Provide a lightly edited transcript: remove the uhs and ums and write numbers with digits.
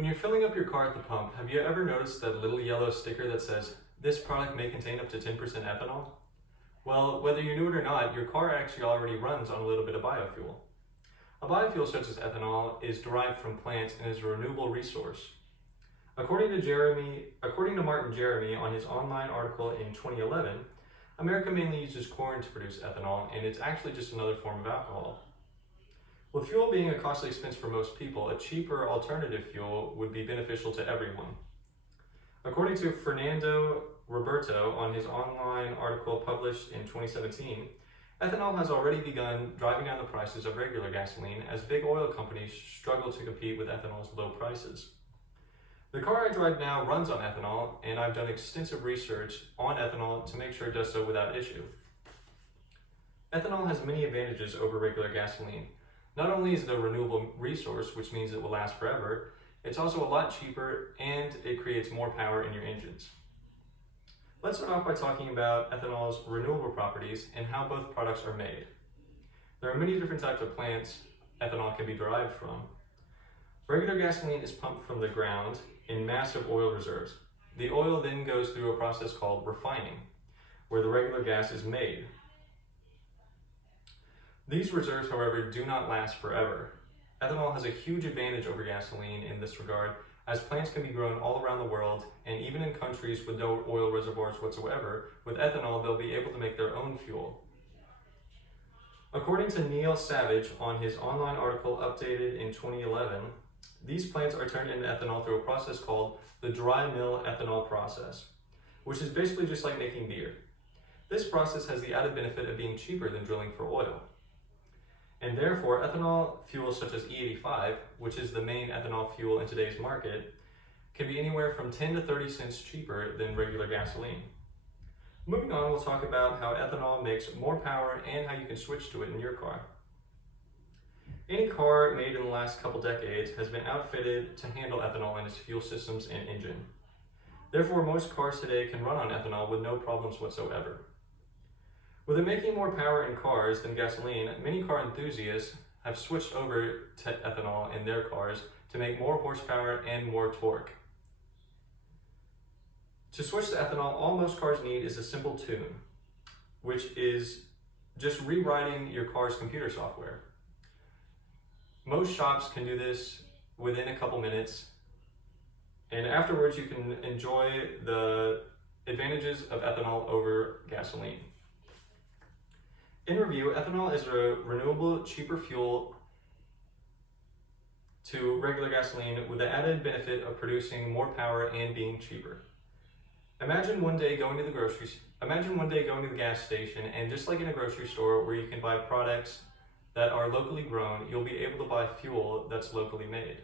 When you're filling up your car at the pump, have you ever noticed that little yellow sticker that says, "This product may contain up to 10% ethanol"? Well, whether you knew it or not, your car actually already runs on a little bit of biofuel. A biofuel such as ethanol is derived from plants and is a renewable resource. According to Martin Jeremy on his online article in 2011, America mainly uses corn to produce ethanol, and it's actually just another form of alcohol. With fuel being a costly expense for most people, a cheaper alternative fuel would be beneficial to everyone. According to Fernando Roberto on his online article published in 2017, ethanol has already begun driving down the prices of regular gasoline as big oil companies struggle to compete with ethanol's low prices. The car I drive now runs on ethanol, and I've done extensive research on ethanol to make sure it does so without issue. Ethanol has many advantages over regular gasoline. Not only is it a renewable resource, which means it will last forever, it's also a lot cheaper and it creates more power in your engines. Let's start off by talking about ethanol's renewable properties and how both products are made. There are many different types of plants ethanol can be derived from. Regular gasoline is pumped from the ground in massive oil reserves. The oil then goes through a process called refining, where the regular gas is made. These reserves, however, do not last forever. Ethanol has a huge advantage over gasoline in this regard, as plants can be grown all around the world, and even in countries with no oil reservoirs whatsoever, with ethanol they'll be able to make their own fuel. According to Neil Savage on his online article updated in 2011, these plants are turned into ethanol through a process called the dry mill ethanol process, which is basically just like making beer. This process has the added benefit of being cheaper than drilling for oil. And therefore, ethanol fuels such as E85, which is the main ethanol fuel in today's market, can be anywhere from 10 to 30 cents cheaper than regular gasoline. Moving on, we'll talk about how ethanol makes more power and how you can switch to it in your car. Any car made in the last couple decades has been outfitted to handle ethanol in its fuel systems and engine. Therefore, most cars today can run on ethanol with no problems whatsoever. With it making more power in cars than gasoline, many car enthusiasts have switched over to ethanol in their cars to make more horsepower and more torque. To switch to ethanol, all most cars need is a simple tune, which is just rewriting your car's computer software. Most shops can do this within a couple minutes, and afterwards you can enjoy the advantages of ethanol over gasoline. In review, ethanol is a renewable, cheaper fuel to regular gasoline with the added benefit of producing more power and being cheaper. Imagine one day going to the gas station, and just like in a grocery store where you can buy products that are locally grown, you'll be able to buy fuel that's locally made.